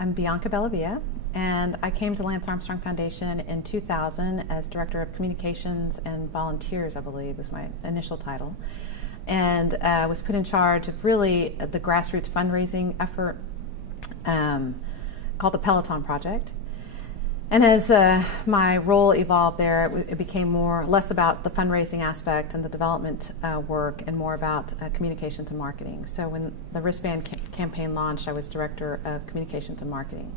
I'm Bianca Bellavia, and I came to Lance Armstrong Foundation in 2000 as Director of Communications and Volunteers, I believe was my initial title, and was put in charge of really the grassroots fundraising effort called the Peloton Project. And as my role evolved there, it became less about the fundraising aspect and the development work and more about communications and marketing. So when the wristband campaign launched, I was Director of Communications and Marketing.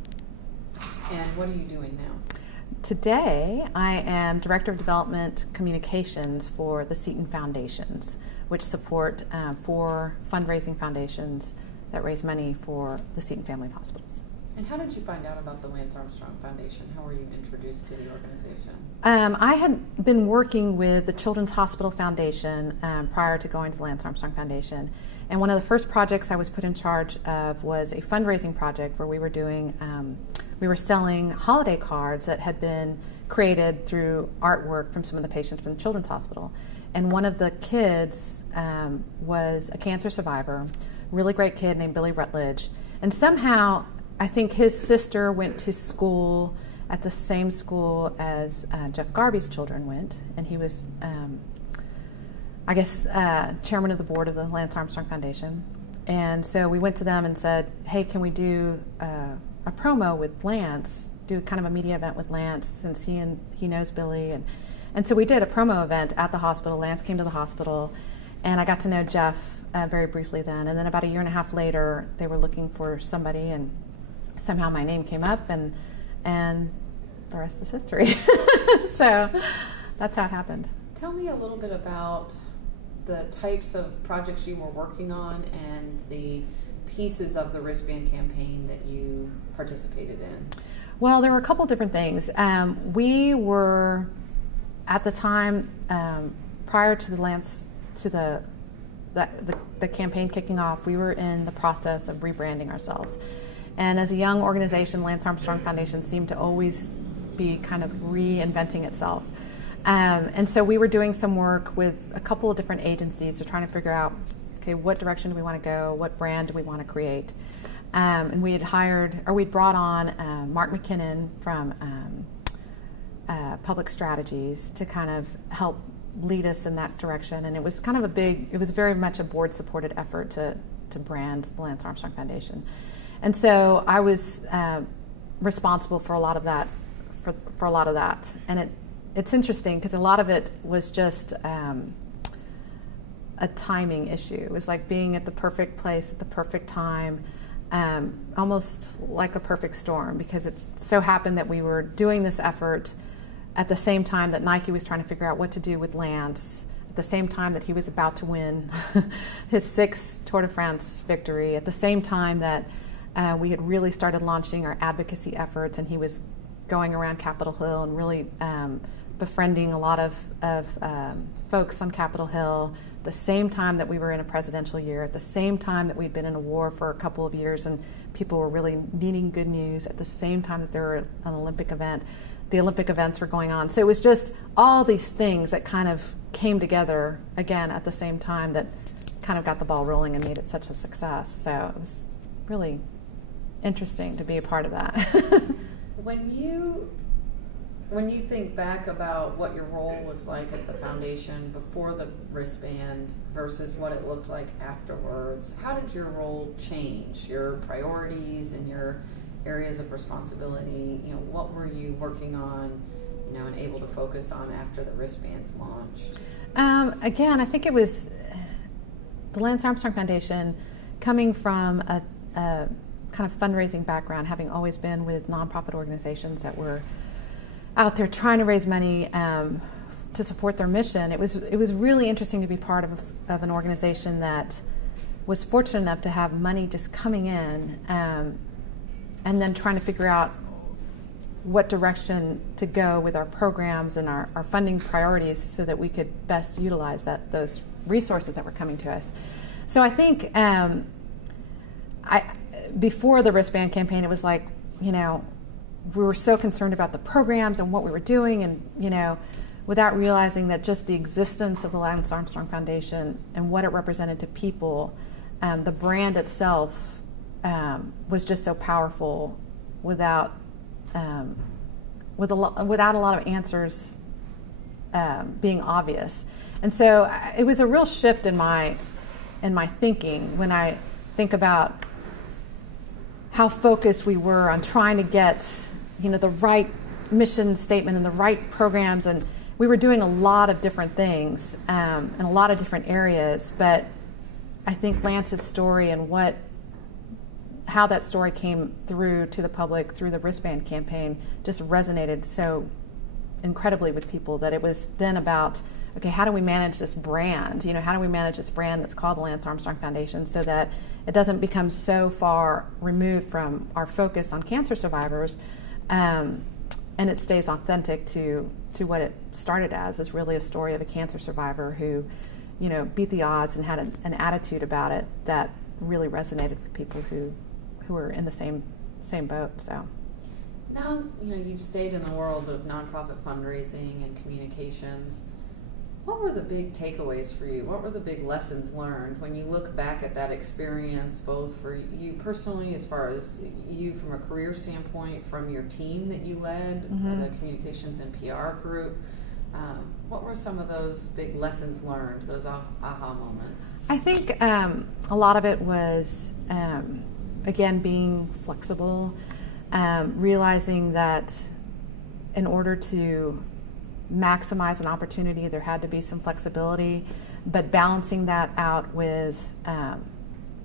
And what are you doing now? Today, I am Director of Development Communications for the Seton Foundations, which support 4 fundraising foundations that raise money for the Seton family of hospitals. And how did you find out about the Lance Armstrong Foundation? How were you introduced to the organization? I had been working with the Children's Hospital Foundation prior to going to the Lance Armstrong Foundation. And one of the first projects I was put in charge of was a fundraising project where we were selling holiday cards that had been created through artwork from some of the patients from the Children's Hospital. And one of the kids was a cancer survivor, really great kid named Billy Rutledge. And somehow, I think his sister went to school at the same school as Jeff Garvey's children went, and he was, I guess, chairman of the board of the Lance Armstrong Foundation. And so we went to them and said, hey, can we do a promo with Lance, do kind of a media event with Lance since he knows Billy. And so we did a promo event at the hospital. Lance came to the hospital, and I got to know Jeff very briefly then. And then about a year and a half later, they were looking for somebody, and somehow my name came up, and the rest is history. So that's how it happened. Tell me a little bit about the types of projects you were working on and the pieces of the wristband campaign that you participated in. Well, there were a couple different things. We were, at the time, prior to the campaign kicking off, we were in the process of rebranding ourselves. And as a young organization, Lance Armstrong Foundation seemed to always be kind of reinventing itself. And so we were doing some work with a couple of different agencies to try to figure out, okay, what direction do we want to go? What brand do we want to create? And we'd brought on Mark McKinnon from Public Strategies to kind of help lead us in that direction. And it was kind of it was very much a board-supported effort to brand the Lance Armstrong Foundation. And so I was responsible for a lot of that, for a lot of that. And it's interesting because a lot of it was just a timing issue. It was like being at the perfect place at the perfect time, almost like a perfect storm, because it so happened that we were doing this effort at the same time that Nike was trying to figure out what to do with Lance, at the same time that he was about to win his 6th Tour de France victory, at the same time that we had really started launching our advocacy efforts, and he was going around Capitol Hill and really befriending a lot of folks on Capitol Hill, at the same time that we were in a presidential year, at the same time that we'd been in a war for a couple of years and people were really needing good news, at the same time that there were an Olympic event. The Olympic events were going on. So it was just all these things that kind of came together, again, at the same time that kind of got the ball rolling and made it such a success. So it was really interesting to be a part of that. When you think back about what your role was like at the foundation before the wristband versus what it looked like afterwards, how did your role change? Your priorities and your areas of responsibility, what were you working on, and able to focus on after the wristbands launched? Again, I think it was the Lance Armstrong Foundation, coming from a kind of fundraising background, having always been with nonprofit organizations that were out there trying to raise money to support their mission. It was really interesting to be part of an organization that was fortunate enough to have money just coming in, and then trying to figure out what direction to go with our programs and our funding priorities so that we could best utilize those resources that were coming to us. So I think before the wristband campaign, it was like, we were so concerned about the programs and what we were doing, and without realizing that just the existence of the Lance Armstrong Foundation and what it represented to people, the brand itself was just so powerful without without a lot of answers being obvious. And so it was a real shift in my thinking when I think about how focused we were on trying to get, the right mission statement and the right programs, and we were doing a lot of different things in a lot of different areas. But I think Lance's story and how that story came through to the public through the wristband campaign just resonated so incredibly with people that it was then about, okay, how do we manage this brand? How do we manage this brand that's called the Lance Armstrong Foundation so that it doesn't become so far removed from our focus on cancer survivors, and it stays authentic to what it started as, is really a story of a cancer survivor who, beat the odds and had an attitude about it that really resonated with people who were in the same boat. So now, you've stayed in the world of nonprofit fundraising and communications. What were the big takeaways for you? What were the big lessons learned when you look back at that experience, both for you personally, as far as you from a career standpoint, from your team that you led, the communications and PR group? What were some of those big lessons learned, those aha moments? I think a lot of it was, again, being flexible, realizing that in order to maximize an opportunity, there had to be some flexibility, but balancing that out with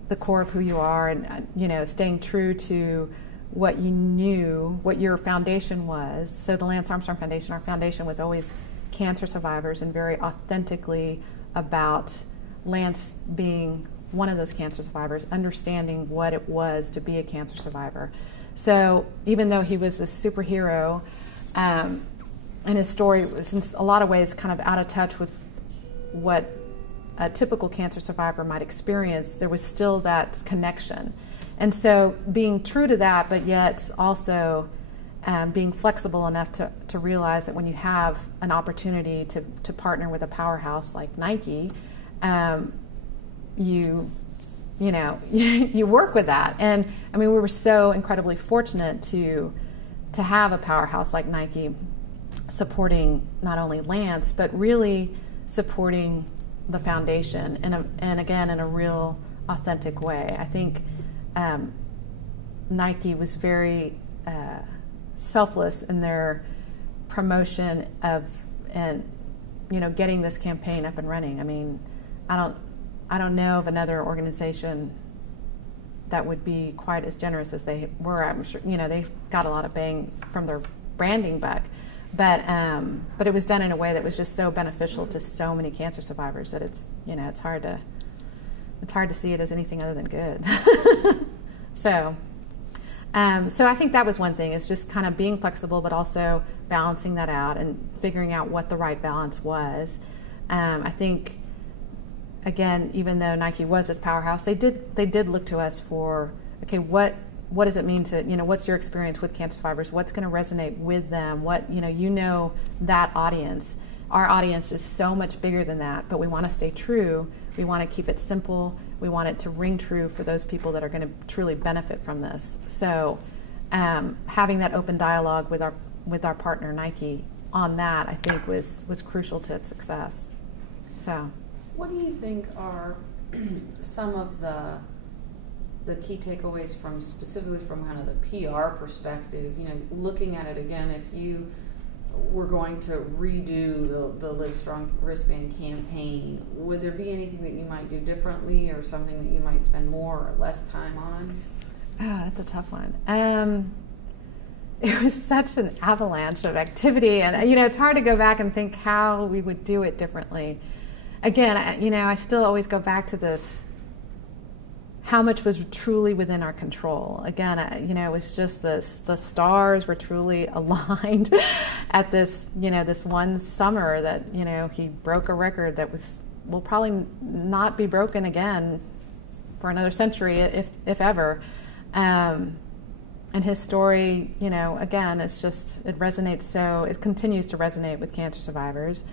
the core of who you are, and staying true to what you knew, what your foundation was. So the Lance Armstrong Foundation, our foundation was always cancer survivors, and very authentically about Lance being one of those cancer survivors, understanding what it was to be a cancer survivor. So even though he was a superhero, and his story was in a lot of ways kind of out of touch with what a typical cancer survivor might experience, there was still that connection. And so being true to that, but yet also being flexible enough to realize that when you have an opportunity to partner with a powerhouse like Nike, you work with that. And I mean, we were so incredibly fortunate to have a powerhouse like Nike supporting not only Lance, but really supporting the foundation, and again, in a real authentic way. I think Nike was very selfless in their promotion of getting this campaign up and running. I mean, I don't know of another organization that would be quite as generous as they were. I'm sure they got a lot of bang from their branding buck, but it was done in a way that was just so beneficial to so many cancer survivors that it's hard to see it as anything other than good. So I think that was one thing, is just kind of being flexible, but also balancing that out and figuring out what the right balance was. I think, again, even though Nike was this powerhouse, they did look to us for, okay, what does it mean to, what's your experience with cancer survivors? What's going to resonate with them? What, that audience. Our audience is so much bigger than that, but we want to stay true. We want to keep it simple. We want it to ring true for those people that are going to truly benefit from this. So having that open dialogue with our partner Nike on that, I think was crucial to its success. So, what do you think are some of the key takeaways specifically from kind of the PR perspective? Looking at it again, if you were going to redo the Live Strong wristband campaign, would there be anything that you might do differently, or something that you might spend more or less time on? Oh, that's a tough one. It was such an avalanche of activity, and it's hard to go back and think how we would do it differently. Again, I still always go back to this: how much was truly within our control. Again, it was just this, the stars were truly aligned at this, this one summer that, he broke a record that will probably not be broken again for another century, if ever. And his story, again, it's just, it continues to resonate with cancer survivors.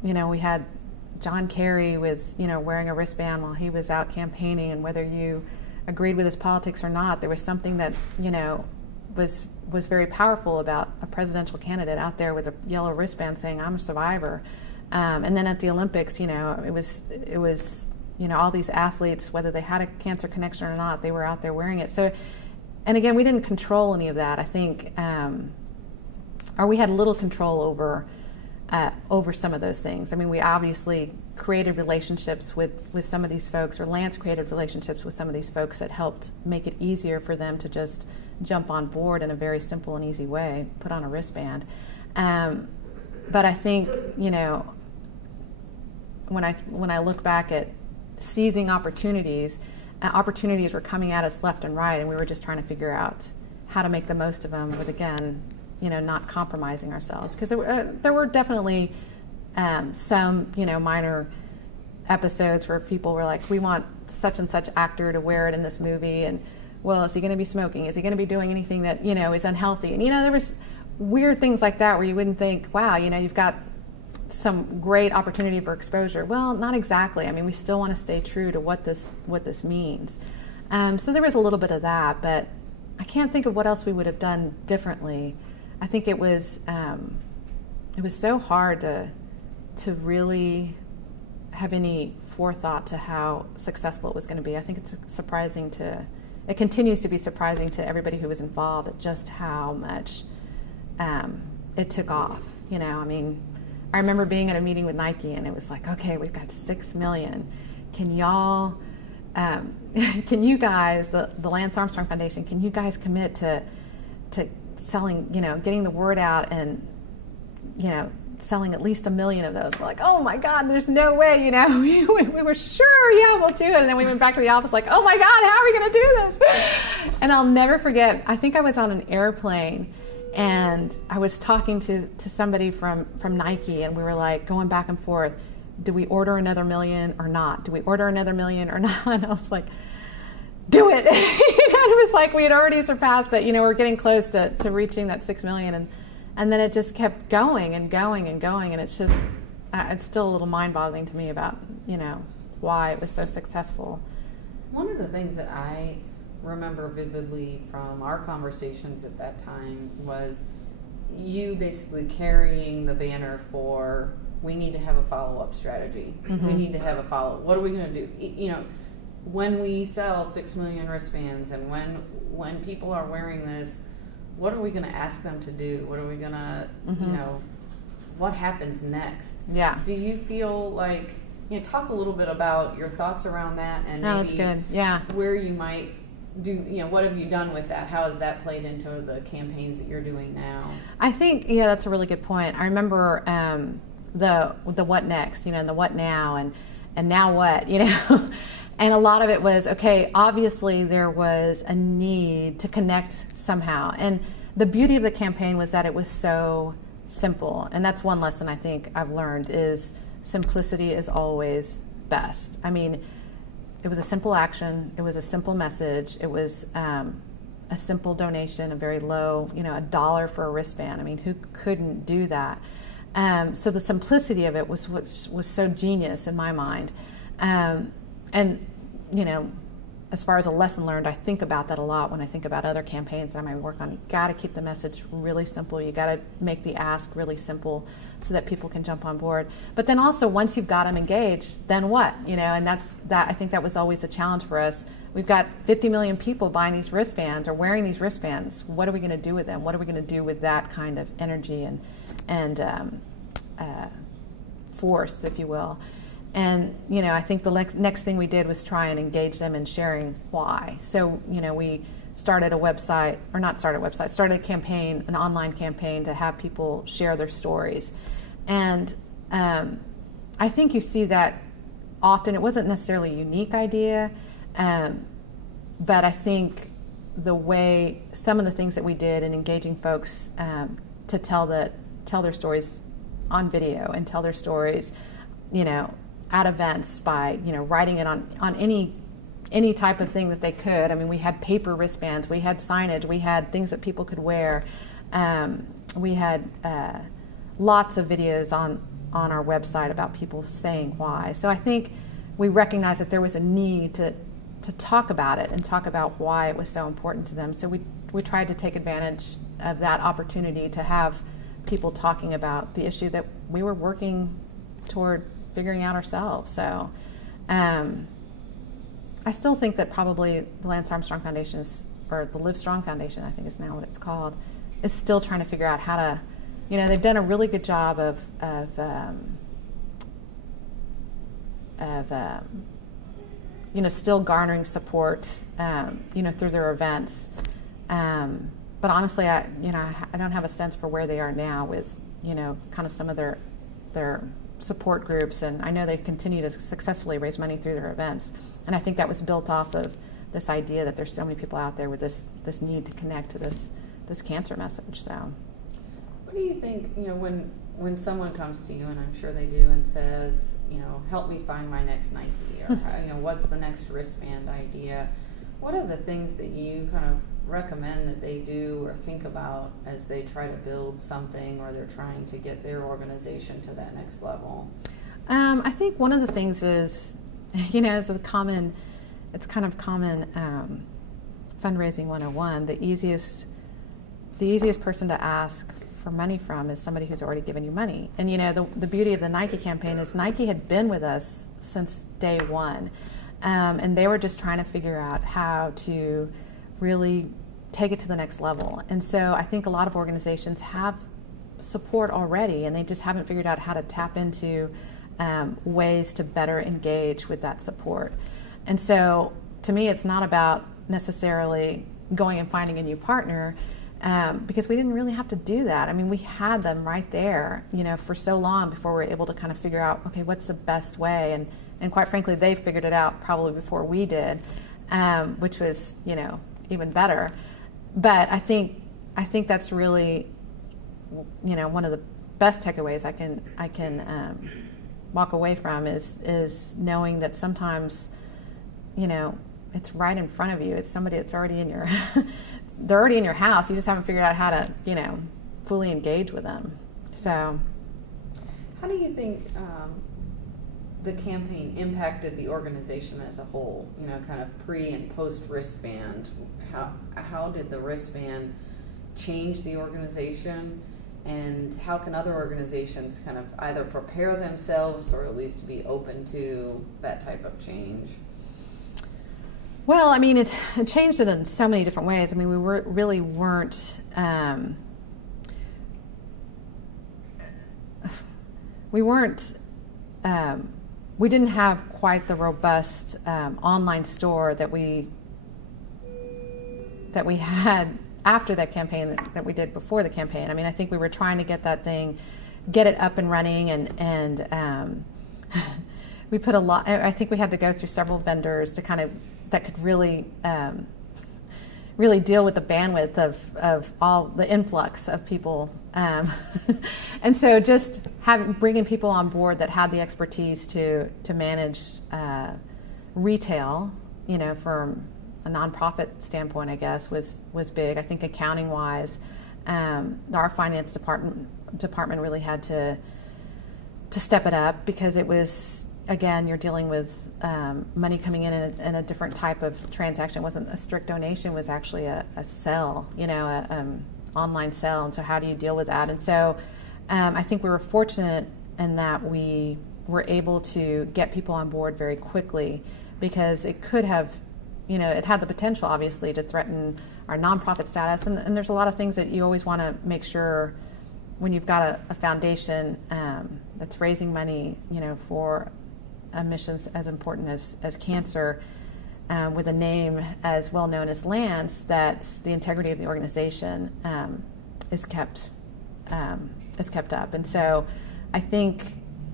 We had John Kerry with, wearing a wristband while he was out campaigning, and whether you agreed with his politics or not, there was something that, you know, was very powerful about a presidential candidate out there with a yellow wristband saying, "I'm a survivor." And then at the Olympics, you know, it was, you know, all these athletes, whether they had a cancer connection or not, they were out there wearing it. So, and again, we didn't control any of that, I think, or we had little control over some of those things. I mean, we obviously created relationships with some of these folks, or Lance created relationships with some of these folks that helped make it easier for them to just jump on board in a very simple and easy way, put on a wristband. But I think, you know, when I look back at seizing opportunities, opportunities were coming at us left and right, and we were just trying to figure out how to make the most of them with, again, you know, not compromising ourselves. Because there were definitely some, you know, minor episodes where people were like, we want such and such actor to wear it in this movie, and, well, is he going to be smoking? Is he going to be doing anything that, you know, is unhealthy? And, you know, there was weird things like that where you wouldn't think, wow, you know, you've got some great opportunity for exposure. Well, not exactly. I mean, we still want to stay true to what this means. So there was a little bit of that, but I can't think of what else we would have done differently. I think it was so hard to really have any forethought to how successful it was going to be. I think it continues to be surprising to everybody who was involved at just how much it took off. You know, I mean, I remember being at a meeting with Nike, and it was like, okay, we've got 6 million. Can y'all, can you guys, the Lance Armstrong Foundation, can you guys commit to selling, you know, getting the word out and, you know, selling at least 1 million of those? We're like, oh my God, there's no way, you know. We were sure, yeah, we'll do it. And then we went back to the office like, oh my God, how are we going to do this? And I'll never forget, I think I was on an airplane, and I was talking to somebody from Nike, and we were like going back and forth. Do we order another 1 million or not? Do we order another 1 million or not? And I was like, do it. You know, it was like we had already surpassed that. You know, we're getting close to reaching that 6 million. And then it just kept going and going and going. And it's just, it's still a little mind-boggling to me about, you know, why it was so successful. One of the things that I remember vividly from our conversations at that time was you basically carrying the banner for, we need to have a follow-up strategy. Mm-hmm. We need to have a follow-up. What are we going to do? You know, when we sell 6 million wristbands, and when people are wearing this, what are we going to ask them to do? What are we going to, mm-hmm. you know, what happens next? Yeah. Do you feel like, you know, talk a little bit about your thoughts around that, and maybe that's good. Yeah. Where you might do, you know, what have you done with that? How has that played into the campaigns that you're doing now? I think, yeah, that's a really good point. I remember the what next, you know, and the what now, and now what, you know. And a lot of it was, okay, obviously there was a need to connect somehow. And the beauty of the campaign was that it was so simple. And that's one lesson I think I've learned, is simplicity is always best. I mean, it was a simple action. It was a simple message. It was a simple donation, a very low, you know, $1 for a wristband. I mean, who couldn't do that? So the simplicity of it was so genius in my mind. And, you know, as far as a lesson learned, I think about that a lot when I think about other campaigns that I might work on. You got to keep the message really simple. You got to make the ask really simple so that people can jump on board. But then also, once you've got them engaged, then what? You know, and I think that was always a challenge for us. We've got 50 million people buying these wristbands or wearing these wristbands. What are we going to do with them? What are we going to do with that kind of energy and force, if you will? And, you know, I think the next thing we did was try and engage them in sharing why. So, you know, we started started a campaign, an online campaign to have people share their stories. And I think you see that often. It wasn't necessarily a unique idea, but I think the way, some of the things that we did in engaging folks to tell their stories on video and tell their stories, you know, at events by, you know, writing it on any type of thing that they could. I mean, we had paper wristbands, we had signage, we had things that people could wear. We had lots of videos on our website about people saying why. So I think we recognized that there was a need talk about it and talk about why it was so important to them. So we tried to take advantage of that opportunity to have people talking about the issue that we were working toward figuring out ourselves. So I still think that probably the Lance Armstrong Foundation is, or the Live Strong Foundation, I think is now what it's called, is still trying to figure out how to, they've done a really good job of still garnering support, through their events. But honestly, I don't have a sense for where they are now with, kind of some of their support groups, and I know they continue to successfully raise money through their events. And I think that was built off of this idea that there's so many people out there with this need to connect to this cancer message. So, what do you think? When someone comes to you, and I'm sure they do, and says, help me find my next Nike, or what's the next wristband idea? What are the things that you kind of recommend that they do or think about as they try to build something, or they're trying to get their organization to that next level? I think one of the things is, it's kind of common fundraising 101. The easiest person to ask for money from is somebody who's already given you money. And the beauty of the Nike campaign is Nike had been with us since day one, and they were just trying to figure out how to really take it to the next level. And so I think a lot of organizations have support already, and they just haven't figured out how to tap into ways to better engage with that support. And so to me, it's not about necessarily going and finding a new partner, because we didn't really have to do that. I mean, we had them right there, for so long before we were able to kind of figure out, okay, what's the best way? And quite frankly, they figured it out probably before we did, which was, even better. But I think that's really, one of the best takeaways I can walk away from is knowing that sometimes, it's right in front of you. It's somebody that's already in your, they're already in your house. You just haven't figured out how to, fully engage with them. So, how do you think the campaign impacted the organization as a whole? Kind of pre and post wristband. How did the wristband change the organization, and how can other organizations kind of either prepare themselves or at least be open to that type of change? Well, I mean, it changed it in so many different ways. I mean, we really weren't. We didn't have quite the robust online store that we had after that campaign that we did before the campaign. I mean, I think we were trying to get it up and running, and we put a lot. I think we had to go through several vendors to kind of that could really deal with the bandwidth of all the influx of people. And so just bringing people on board that had the expertise to manage retail, from a nonprofit standpoint, I guess, was big. I think accounting wise, our finance department really had to step it up, because it was, again, you're dealing with money coming in a different type of transaction. It wasn't a strict donation, it was actually a sell, online sell. And so how do you deal with that? And so I think we were fortunate in that we were able to get people on board very quickly, because it could have, it had the potential, obviously, to threaten our nonprofit status. And there's a lot of things that you always want to make sure when you've got a foundation that's raising money, for missions as important as cancer, with a name as well known as Lance, that the integrity of the organization is kept up. And so I think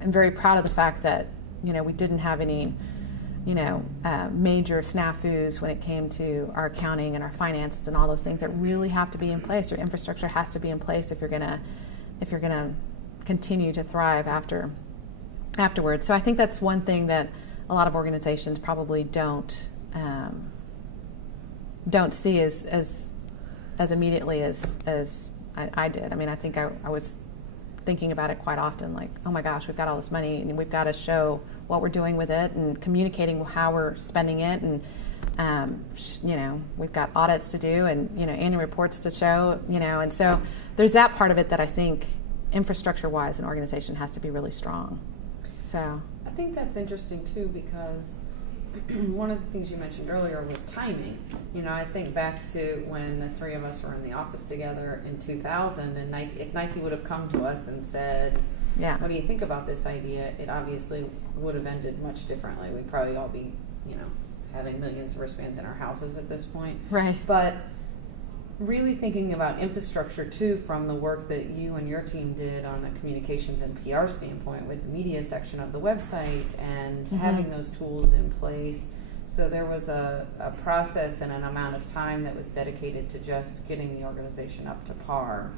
I'm very proud of the fact that we didn't have any major snafus when it came to our accounting and our finances and all those things that really have to be in place. Your infrastructure has to be in place if you're gonna continue to thrive afterwards. So I think that's one thing that a lot of organizations probably don't see as immediately as I did. I mean, I think I was thinking about it quite often, like, oh my gosh, we've got all this money and we've got to show what we're doing with it and communicating how we're spending it. And You know, we've got audits to do and, you know, annual reports to show, you know, and so there's that part of it that I think infrastructure-wise an organization has to be really strong. So I think that's interesting too, because one of the things you mentioned earlier was timing. You know, I think back to when the three of us were in the office together in 2000, and if Nike would have come to us and said, yeah, what do you think about this idea? It obviously would have ended much differently. We'd probably all be, you know, having millions of wristbands in our houses at this point. Right. But really thinking about infrastructure too, from the work that you and your team did on a communications and PR standpoint with the media section of the website and having those tools in place. So there was a process and an amount of time that was dedicated to just getting the organization up to par.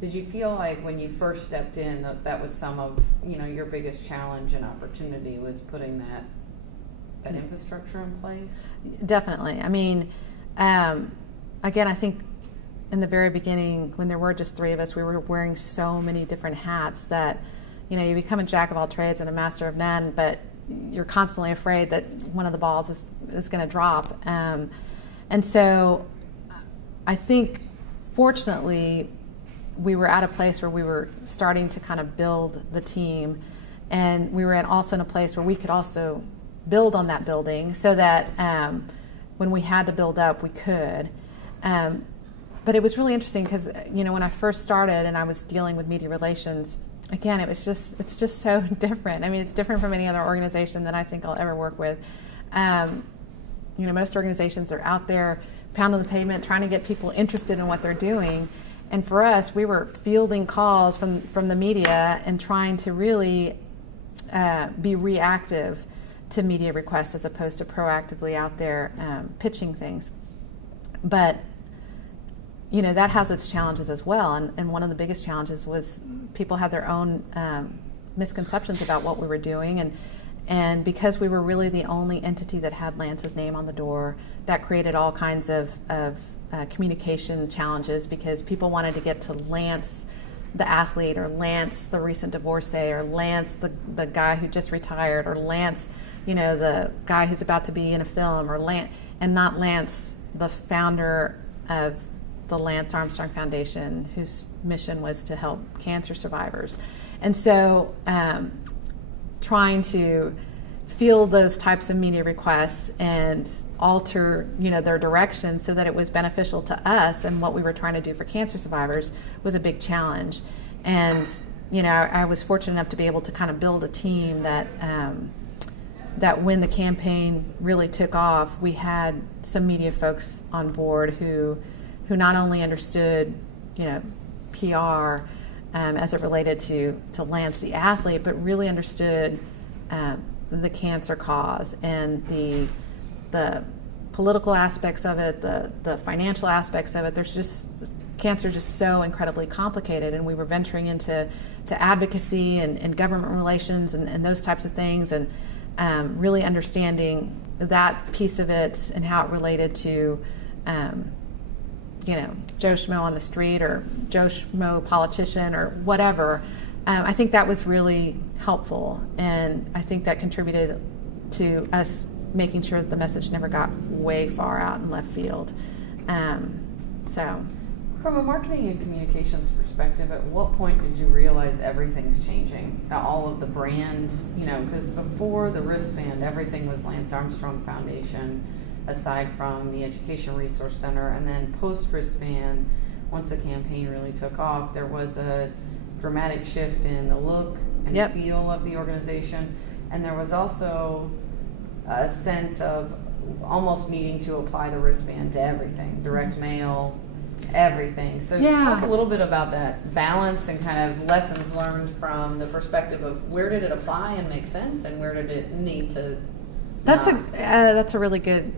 Did you feel like when you first stepped in that was some of, you know, your biggest challenge and opportunity was putting that infrastructure in place? Definitely. I mean, again, I think in the very beginning, when there were just three of us, we were wearing so many different hats that, you know, you become a jack of all trades and a master of none, but you're constantly afraid that one of the balls is going to drop. And so I think, fortunately, we were at a place where we were starting to kind of build the team, and we were also in a place where we could also build on that building so that when we had to build up, we could. But it was really interesting because, you know, when I first started and I was dealing with media relations, again, it's just so different. I mean, it's different from any other organization that I think I'll ever work with. You know, most organizations are out there pounding the pavement, trying to get people interested in what they're doing. And for us, we were fielding calls from the media and trying to really be reactive to media requests as opposed to proactively out there pitching things. But, you know, that has its challenges as well. And one of the biggest challenges was people had their own misconceptions about what we were doing. And because we were really the only entity that had Lance's name on the door, that created all kinds of communication challenges because people wanted to get to Lance the athlete, or Lance the recent divorcee, or Lance the guy who just retired, or Lance, you know, the guy who's about to be in a film, or Lance, and not Lance, the founder of the Lance Armstrong Foundation, whose mission was to help cancer survivors. And so trying to field those types of media requests and alter, you know, their direction so that it was beneficial to us and what we were trying to do for cancer survivors was a big challenge. And, you know, I was fortunate enough to be able to kind of build a team that that when the campaign really took off, we had some media folks on board who not only understood, you know, PR as it related to Lance the athlete, but really understood the cancer cause and the political aspects of it, the financial aspects of it. There's just, cancer is just so incredibly complicated, and we were venturing into advocacy and government relations and those types of things, and really understanding that piece of it and how it related to you know, Joe Schmo on the street or Joe Schmo politician or whatever. I think that was really helpful, and I think that contributed to us making sure that the message never got way far out in left field. So, from a marketing and communications perspective, at what point did you realize everything's changing? All of the brand, you know, because before the wristband, everything was Lance Armstrong Foundation, aside from the Education Resource Center, and then post-wristband, once the campaign really took off, there was a dramatic shift in the look and Yep. feel of the organization, and there was also a sense of almost needing to apply the wristband to everything, direct mail, everything. So talk a little bit about that balance and kind of lessons learned from the perspective of where did it apply and make sense, and where did it need to That's a really good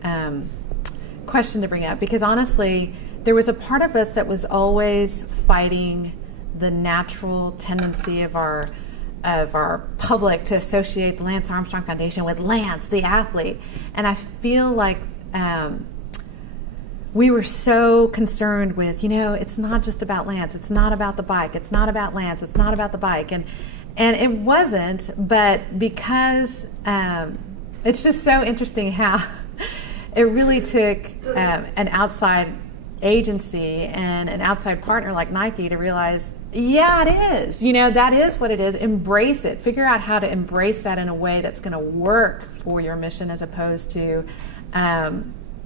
question to bring up, because honestly, there was a part of us that was always fighting the natural tendency of our public to associate the Lance Armstrong Foundation with Lance, the athlete. And I feel like we were so concerned with, you know, it's not just about Lance, it's not about the bike, it's not about Lance, it's not about the bike. And it wasn't, but because it's just so interesting how it really took an outside agency and an outside partner like Nike to realize, yeah, it is. That is what it is. Embrace it. Figure out how to embrace that in a way that's going to work for your mission as opposed to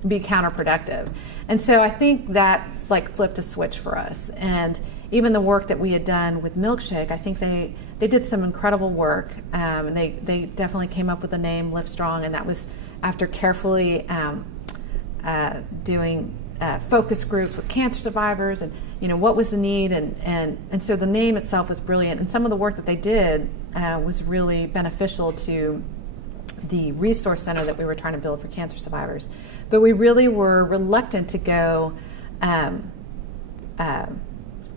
be counterproductive. And so I think that flipped a switch for us. And even the work that we had done with Milkshake, I think they did some incredible work. And they definitely came up with the name Live Strong, and that was after carefully doing focus groups with cancer survivors and what was the need, and so the name itself was brilliant, and some of the work that they did was really beneficial to the resource center that we were trying to build for cancer survivors. But we really were reluctant to go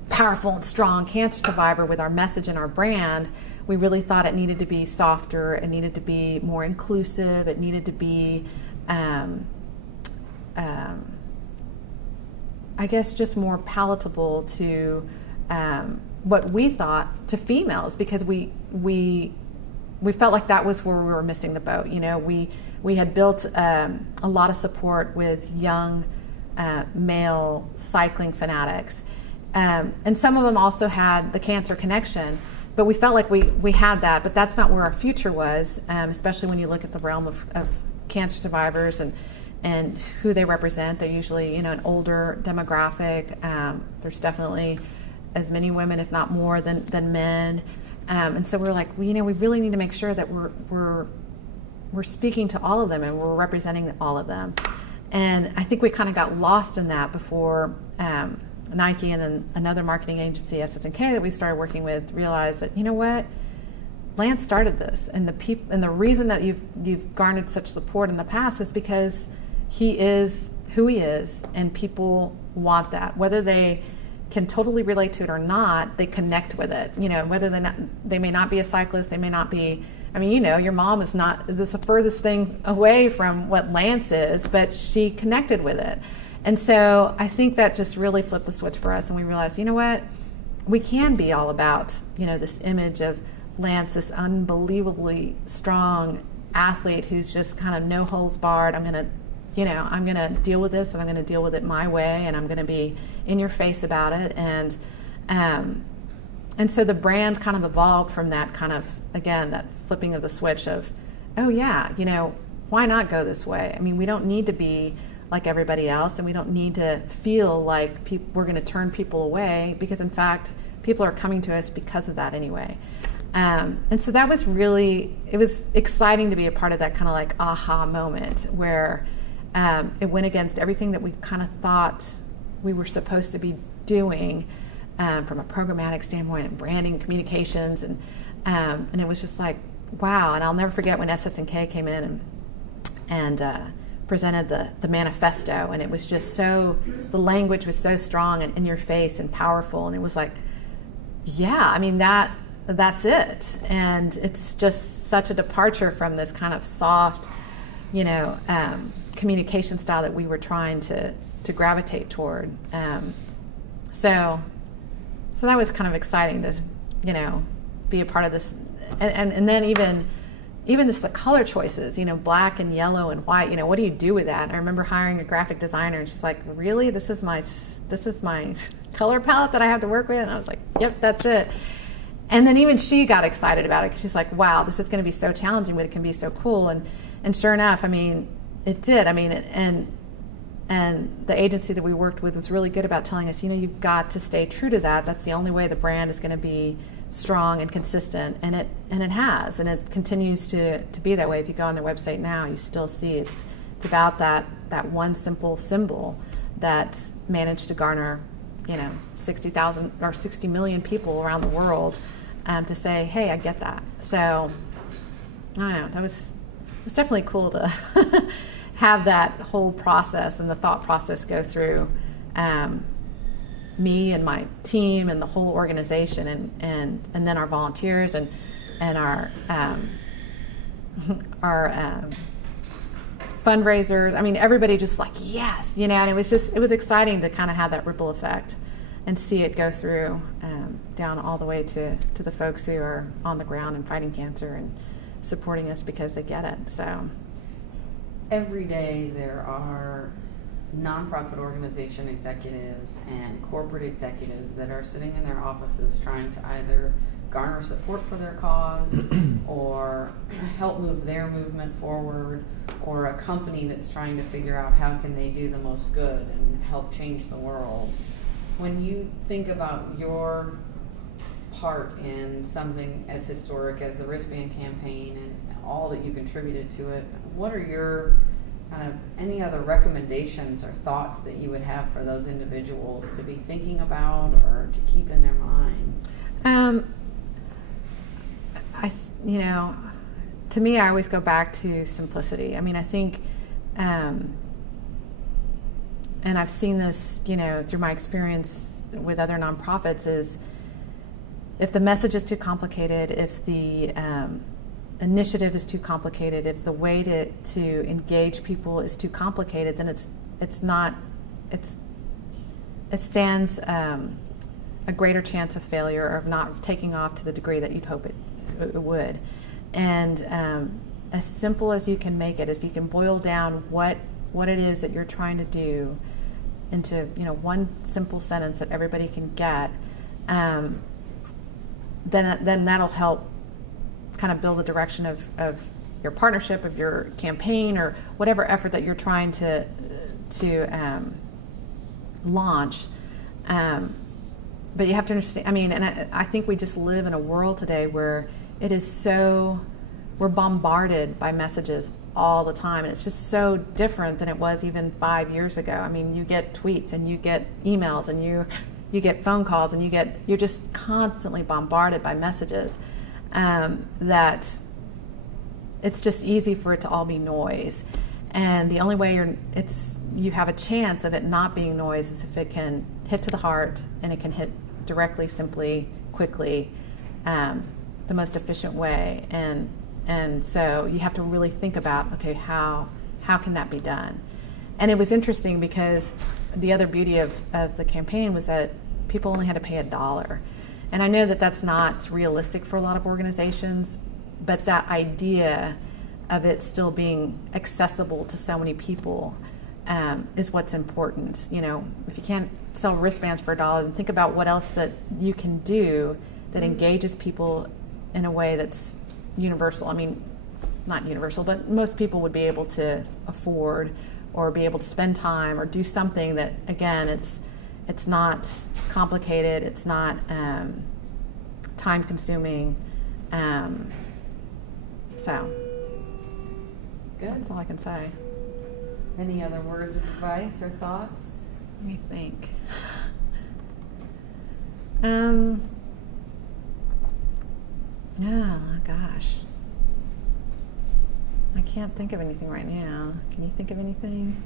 powerful and strong cancer survivor with our message and our brand. We really thought it needed to be softer, it needed to be more inclusive, it needed to be I guess just more palatable to what we thought to females, because we felt like that was where we were missing the boat. We had built a lot of support with young male cycling fanatics, and some of them also had the cancer connection, but we felt like we had that, but that's not where our future was, especially when you look at the realm of cancer survivors and who they represent. They're usually, an older demographic. There's definitely as many women, if not more, than men. And so we're like, we really need to make sure that we're speaking to all of them and we're representing all of them. And I think we kind of got lost in that before Nike and then another marketing agency, SS&K, that we started working with, realized that, what? Lance started this, and the reason that you've garnered such support in the past is because he is who he is, and people want that. Whether they can totally relate to it or not, they connect with it. Whether they may not be a cyclist, they may not be. Your mom is not the furthest thing away from what Lance is, but she connected with it, and so I think that just really flipped the switch for us, and we realized, what, we can be all about this image of Lance, this unbelievably strong athlete who's just kind of no holds barred. I'm going to deal with this, and I'm going to deal with it my way, and I'm going to be in your face about it. And so the brand kind of evolved from that kind of, again, that flipping of the switch of, oh yeah, why not go this way? We don't need to be like everybody else, and we don't need to feel like we're going to turn people away, because in fact, people are coming to us because of that anyway. And so that was it was exciting to be a part of that kind of like aha moment where it went against everything that we kind of thought we were supposed to be doing from a programmatic standpoint and branding, communications, and it was just like, wow. And I'll never forget when SS&K came in and presented the manifesto, and it was just the language was so strong and in your face and powerful, and it was like, yeah, that's it. And it's just such a departure from this kind of soft, communication style that we were trying to gravitate toward. So that was kind of exciting to, be a part of this. And then even just the color choices, black and yellow and white, what do you do with that? And I remember hiring a graphic designer, and she's like, really? This is my color palette that I have to work with? And I was like, yep, that's it. And then even she got excited about it, because she's like, wow, this is going to be so challenging, but it can be so cool. And sure enough, it did. And the agency that we worked with was really good about telling us, you've got to stay true to that. That's the only way the brand is going to be strong and consistent. And it has, and it continues to be that way. If you go on their website now, you still see it's about that one simple symbol that managed to garner, 60,000 or 60 million people around the world to say, hey, I get that. So I don't know, it was definitely cool to have that whole process and the thought process go through me and my team and the whole organization, and then our volunteers and our fundraisers. Everybody just like, yes, and it was exciting to kind of have that ripple effect and see it go through down all the way to the folks who are on the ground and fighting cancer and supporting us because they get it. So. every day there are nonprofit organization executives and corporate executives that are sitting in their offices trying to either garner support for their cause or help move their movement forward, or a company that's trying to figure out how can they do the most good and help change the world. When you think about your part in something as historic as the wristband campaign and all that you contributed to it, what are your kind of any other recommendations or thoughts that you would have for those individuals to be thinking about or to keep in their mind? To me, I always go back to simplicity. I mean, I think, and I've seen this, through my experience with other nonprofits, is if the message is too complicated, if the initiative is too complicated, if the way to engage people is too complicated, then it stands a greater chance of failure or of not taking off to the degree that you'd hope it would. And as simple as you can make it, if you can boil down what it is that you're trying to do into one simple sentence that everybody can get, then that'll help kind of build a direction of your partnership, of your campaign, or whatever effort that you're trying to launch. But you have to understand, and I think we just live in a world today where it is we're bombarded by messages all the time, and it's just so different than it was even 5 years ago. I mean, you get tweets and you get emails and you get phone calls and you're just constantly bombarded by messages, that it's just easy for it to all be noise. And the only way you have a chance of it not being noise is if it can hit to the heart, and it can hit directly, simply, quickly, the most efficient way. And so you have to really think about, okay, how can that be done? And it was interesting because the other beauty of the campaign was that people only had to pay $1. And I know that that's not realistic for a lot of organizations, but that idea of it still being accessible to so many people is what's important. If you can't sell wristbands for $1, then think about what else that you can do that engages people in a way that's universal. I mean, not universal, but most people would be able to afford or be able to spend time or do something that, again, it's not complicated, it's not time consuming. So good. That's all I can say. Any other words of advice or thoughts? Let me think. Oh gosh, I can't think of anything right now. Can you think of anything?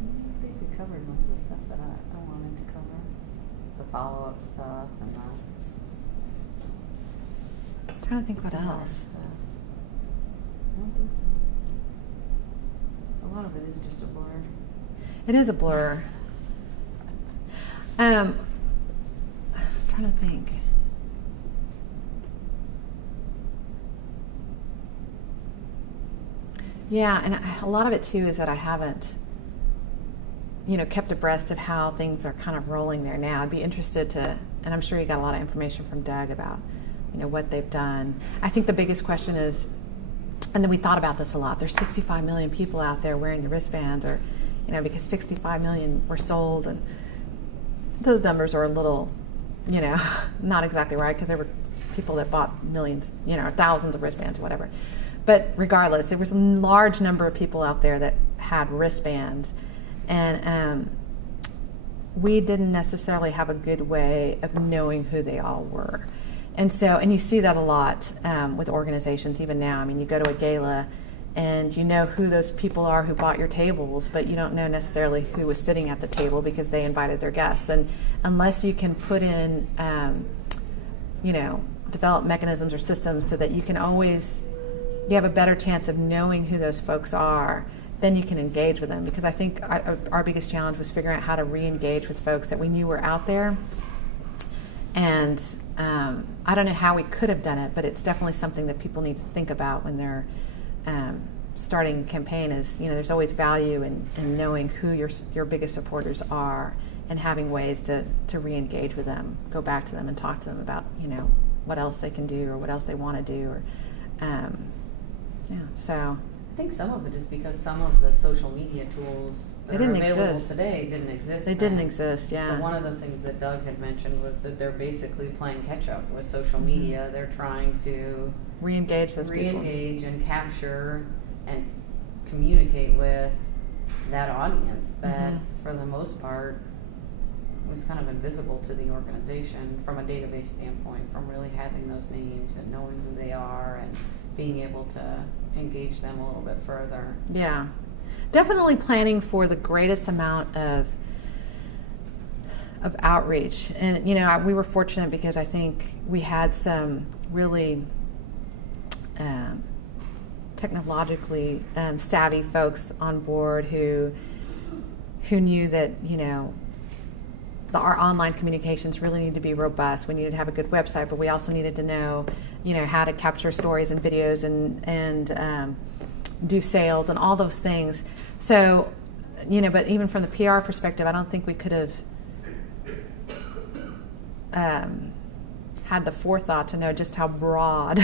I think we covered most of the stuff that I wanted to cover. The follow-up stuff and I'm trying to think what else. I don't think so. A lot of it is just a blur. It is a blur. I'm trying to think. Yeah, and a lot of it too is that I haven't, kept abreast of how things are kind of rolling there now. I'd be interested to, and I'm sure you got a lot of information from Doug about, what they've done. I think the biggest question is, and then we thought about this a lot, there's 65 million people out there wearing the wristbands, or, because 65 million were sold, and those numbers are a little, not exactly right, because there were people that bought millions, or thousands of wristbands or whatever. But regardless, there was a large number of people out there that had wristbands, and we didn't necessarily have a good way of knowing who they all were. And so, and you see that a lot with organizations even now. I mean, you go to a gala and you know who those people are who bought your tables, but you don't know necessarily who was sitting at the table because they invited their guests. And unless you can put in, develop mechanisms or systems so that you can always, you have a better chance of knowing who those folks are, then you can engage with them. Because I think our biggest challenge was figuring out how to re-engage with folks that we knew were out there. And I don't know how we could have done it, but it's definitely something that people need to think about when they're starting a campaign is, there's always value in knowing who your biggest supporters are and having ways to re-engage with them, go back to them and talk to them about, what else they can do or what else they want to do. Or, so. I think some of it is because some of the social media tools that are available today didn't exist. They didn't exist, yeah. So one of the things that Doug had mentioned was that they're basically playing catch up with social media. They're trying to re-engage those people. Re-engage and capture and communicate with that audience that, for the most part, was kind of invisible to the organization from a database standpoint, from really having those names and knowing who they are and being able to engage them a little bit further. Yeah. Definitely planning for the greatest amount of outreach. And, we were fortunate because I think we had some really technologically savvy folks on board who knew that, our online communications really need to be robust. We needed to have a good website, but we also needed to know, how to capture stories and videos and do sales and all those things. So, but even from the PR perspective, I don't think we could have had the forethought to know just how broad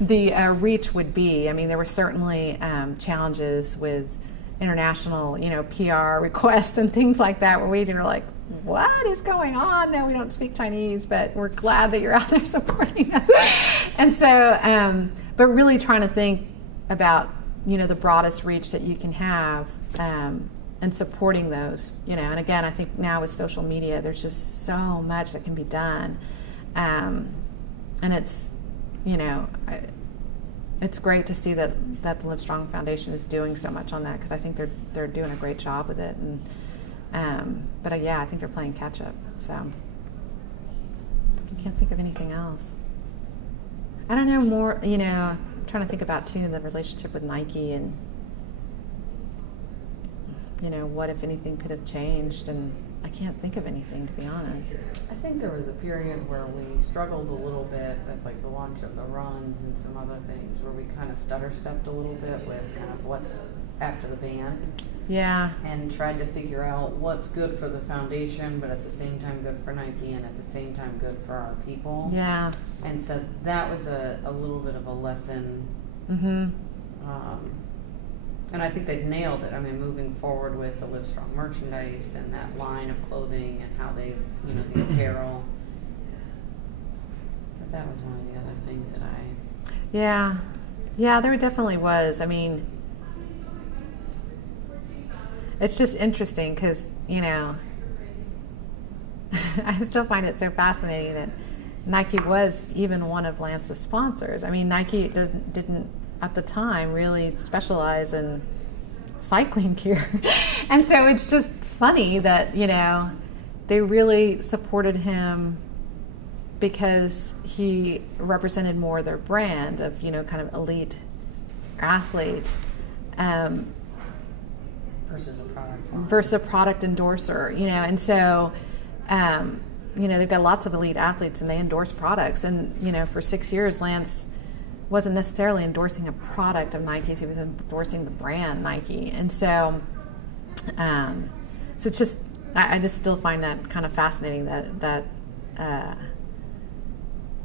the reach would be. I mean, there were certainly challenges with international, PR requests and things like that, where we were like, what is going on? No, we don't speak Chinese, but we're glad that you're out there supporting us. And so, but really trying to think about, the broadest reach that you can have, and supporting those, and again, I think now with social media, there's just so much that can be done. And it's, it's great to see that the Livestrong Foundation is doing so much on that, because I think they're doing a great job with it. And but yeah, I think they're playing catch up. So I can't think of anything else. I don't know more. I'm trying to think about too the relationship with Nike and what if anything could have changed, and I can't think of anything, to be honest. I think there was a period where we struggled a little bit with like the launch of the runs and some other things where we kind of stutter-stepped a little bit with kind of what's after the ban. Yeah. And tried to figure out what's good for the foundation, but at the same time good for Nike, and at the same time good for our people. Yeah. And so that was a little bit of a lesson. And I think they've nailed it. I mean, moving forward with the Livestrong merchandise and that line of clothing and how they've, the apparel. But that was one of the other things that Yeah, there definitely was. I mean, it's just interesting because, I still find it so fascinating that Nike was even one of Lance's sponsors. I mean, Nike didn't at the time really specialize in cycling gear. And so it's just funny that, they really supported him because he represented more their brand of, kind of elite athlete. Versus a product. Versus a product endorser, and so, they've got lots of elite athletes and they endorse products. And, for 6 years, Lance wasn't necessarily endorsing a product of Nike's, he was endorsing the brand Nike. And so, so it's just, I just still find that kind of fascinating that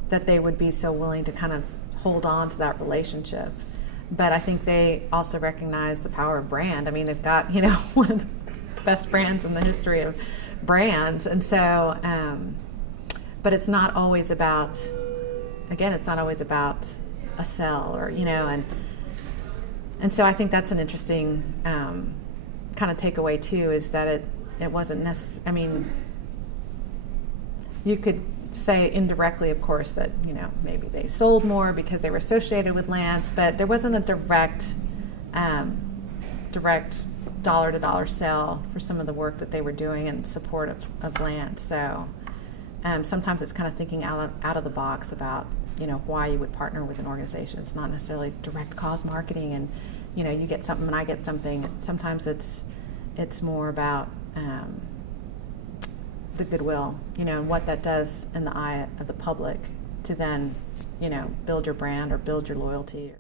they would be so willing to kind of hold on to that relationship. But I think they also recognize the power of brand. I mean, they've got, one of the best brands in the history of brands. And so, but it's not always about, again, it's not always about a sell or, and so I think that's an interesting kind of takeaway too, is that it wasn't necessary. I mean, you could say indirectly, of course, that, maybe they sold more because they were associated with Lance, but there wasn't a direct dollar-to-dollar sale for some of the work that they were doing in support of Lance. So sometimes it's kind of thinking out of the box about, why you would partner with an organization. It's not necessarily direct cause marketing and, you get something and I get something. Sometimes it's more about the goodwill, and what that does in the eye of the public to then, build your brand or build your loyalty.